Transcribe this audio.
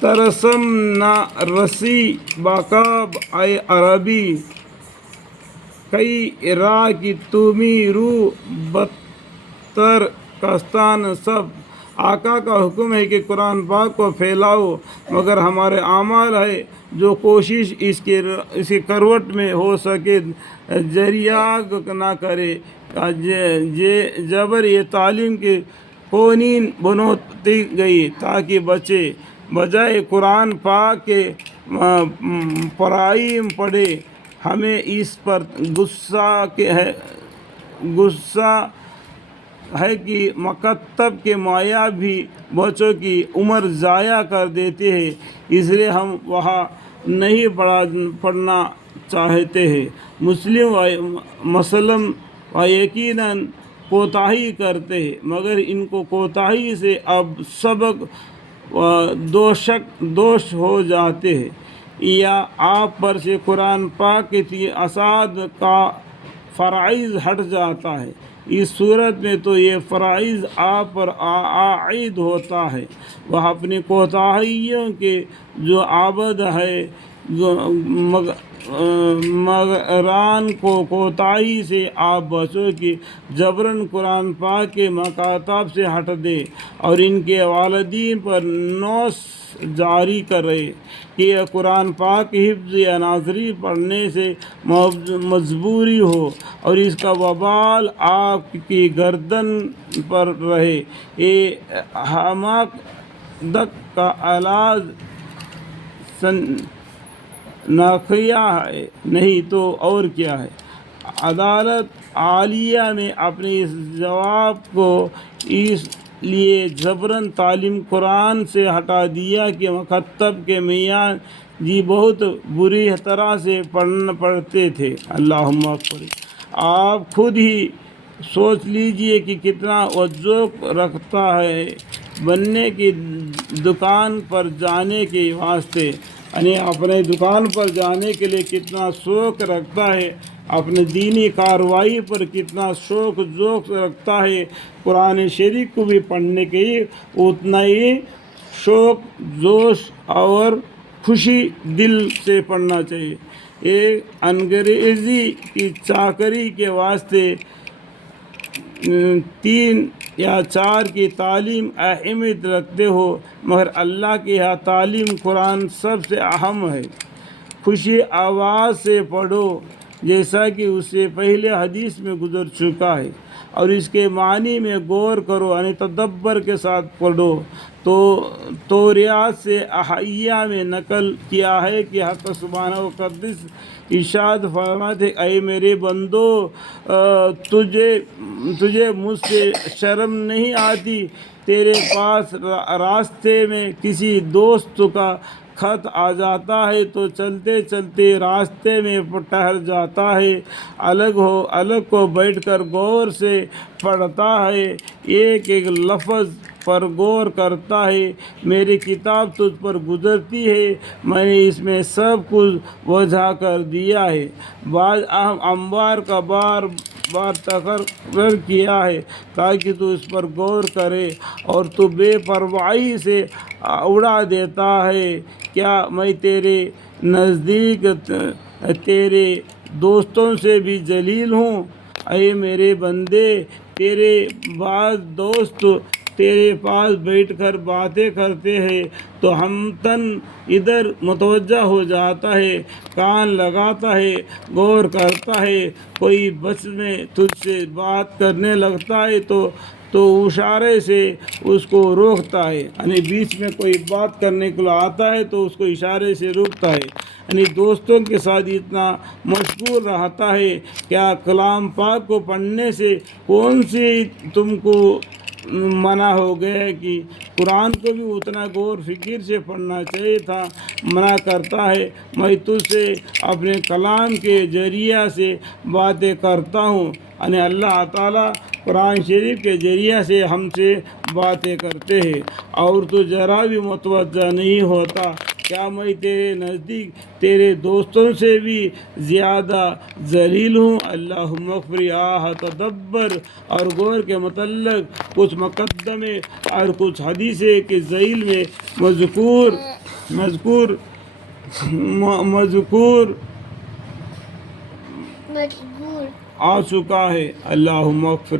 ترسم نہ رسی باقاب اے عربی، کئی راہ کی تمی رو بدتر کستان سب۔ آقا کا حکم ہے کہ قرآن پاک کو پھیلاؤ، مگر ہمارے اعمال ہے جو کوشش اس کے کروٹ میں ہو سکے ذریعہ نہ کرے۔ جبر یہ تعلیم کی قوانین بنوتی گئی تاکہ بچے بجائے قرآن پاک کے پرائم پڑھے۔ ہمیں اس پر غصہ ہے کہ مکتب کے مایا بھی بچوں کی عمر ضائع کر دیتے ہیں، اس لیے ہم وہاں نہیں پڑھنا چاہتے ہیں۔ مسلم و یقیناً کوتاہی کرتے ہیں، مگر ان کو کوتاہی سے اب سبق دوش ہو جاتے ہیں، یا آپ پر سے قرآن پاک کی اسعاد کا فرائض ہٹ جاتا ہے۔ اس صورت میں تو یہ فرائض آپ پر عائد ہوتا ہے۔ وہ اپنی کوتاہیوں کے جو عابد ہے، مغران کو کوتاہی سے آپ بچوں کی جبراً قرآن پاک کے مکاتب سے ہٹ دے، اور ان کے والدین پر نوس جاری کرے کہ یہ قرآن پاک حفظ یا ناظری پڑھنے سے مجبوری ہو، اور اس کا وبال آپ کی گردن پر رہے۔ یہ حماقت کا علاج ناخیہ ہے، نہیں تو اور کیا ہے۔ عدالت عالیہ میں اپنے اس جواب کو اس لیے جبراً تعلیم قرآن سے ہٹا دیا کہ مکتب کے میاں جی بہت بری طرح سے پڑھتے تھے۔ اللہم اغفر۔ آپ خود ہی سوچ لیجئے کہ کتنا وہ ذوق رکھتا ہے بننے کی دکان پر جانے کے واسطے، یعنی اپنے دکان پر جانے کے لیے کتنا شوق رکھتا ہے، اپنے دینی کاروائی پر کتنا شوق ذوق رکھتا ہے۔ قرآن شریف کو بھی پڑھنے کے اتنا ہی شوق جوش اور خوشی دل سے پڑھنا چاہیے۔ ایک انگریزی کی چاکری کے واسطے 3 یا 4 کی تعلیم اہمیت رکھتے ہو، مگر اللہ کی یہاں تعلیم قرآن سب سے اہم ہے۔ خوشی آواز سے پڑھو، جیسا کہ اس سے پہلے حدیث میں گزر چکا ہے، اور اس کے معنی میں غور کرو، یعنی تدبر کے ساتھ پڑھو۔ توریات سے احیا میں نقل کیا ہے کہ حق سبحانہ و تقدس ارشاد فرماتے ہیں، اے میرے بندو، تجھے مجھ سے شرم نہیں آتی؟ تیرے پاس راستے میں کسی دوست کا خط آ جاتا ہے تو چلتے چلتے راستے میں ٹھہر جاتا ہے، الگ کو بیٹھ کر غور سے پڑھتا ہے، ایک ایک لفظ پر غور کرتا ہے۔ میری کتاب تجھ پر گزرتی ہے، میں نے اس میں سب کچھ وضع کر دیا ہے۔ بعض اہم انبار کا بار بار تکرار کیا ہے تاکہ تو اس پر غور کرے، اور تو بے پرواہی سے اڑا دیتا ہے۔ کیا میں تیرے نزدیک تیرے دوستوں سے بھی ذلیل ہوں؟ اے میرے بندے، تیرے بعض دوست تیرے پاس بیٹھ کر باتیں کرتے ہیں تو ہمتن ادھر متوجہ ہو جاتا ہے، کان لگاتا ہے، غور کرتا ہے۔ کوئی بس میں تجھ سے بات کرنے لگتا ہے تو اشارے سے اس کو روکتا ہے، یعنی بیچ میں کوئی بات کرنے کو آتا ہے تو اس کو اشارے سے روکتا ہے، یعنی دوستوں کے ساتھ اتنا مشغول رہتا ہے۔ کیا کلام پاک کو پڑھنے سے کون سی تم کو منع ہو گیا کہ قرآن کو بھی اتنا غور فکر سے پڑھنا چاہیے تھا؟ منع کرتا ہے، میں تجھ سے اپنے کلام کے ذریعہ سے باتیں کرتا ہوں، یعنی اللہ تعالیٰ قرآن شریف کے ذریعہ سے ہم سے باتیں کرتے ہیں، اور تو ذرا بھی متوجہ نہیں ہوتا۔ کیا میں تیرے نزدیک تیرے دوستوں سے بھی زیادہ ذلیل ہوں؟ اللہم اغفر۔ تدبر اور غور کے متعلق کچھ مقدمے اور کچھ حدیثیں کے ذیل میں مذکور مذکور مجبور آ چکا ہے. اللہم اغفر